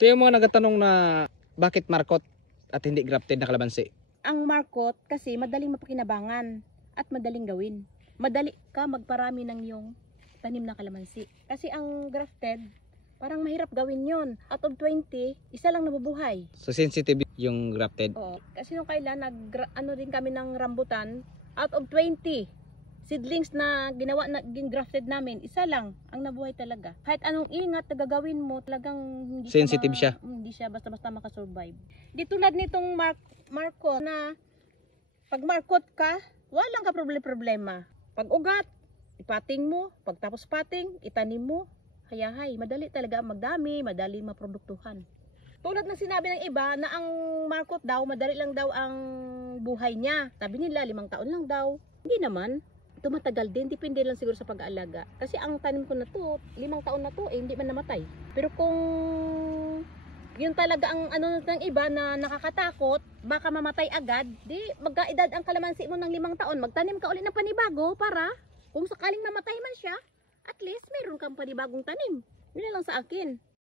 Ito yung mga nagatanong na bakit markot at hindi grafted na kalamansi. Ang markot kasi madaling mapakinabangan at madaling gawin. Madali ka magparami ng yung tanim na kalamansi. Kasi ang grafted, parang mahirap gawin yon. Out of 20, isa lang nabubuhay. So sensitive yung grafted. Oo. Kasi nung kailan, ano din kami ng rambutan, out of 20 seedlings na ginawa na grafted namin, isa lang ang nabuhay talaga. Kahit anong ingat na gagawin mo, talagang hindi Sensitive siya. Hindi siya basta-basta makasurvive. Di tulad nitong markot na pag markot ka, walang ka problema. Pag ugat, ipating mo. Pagtapos pating, itanim mo. Hayahay, madali talaga magdami, madali maproduktuhan. Tulad ng sinabi ng iba na ang markot daw, madali lang daw ang buhay niya. Sabi nila, 5 taon lang daw. Hindi naman. Tumatagal din, depende lang siguro sa pag-aalaga. Kasi ang tanim ko na to, 5 taon na to, hindi man namatay. Pero kung yun talaga ang ano ng iba na nakakatakot, baka mamatay agad, di magkaedad ang kalamansi mo ng 5 taon, magtanim ka ulit ng panibago para kung sakaling mamatay man siya, at least meron kang panibagong tanim. Yun na lang sa akin.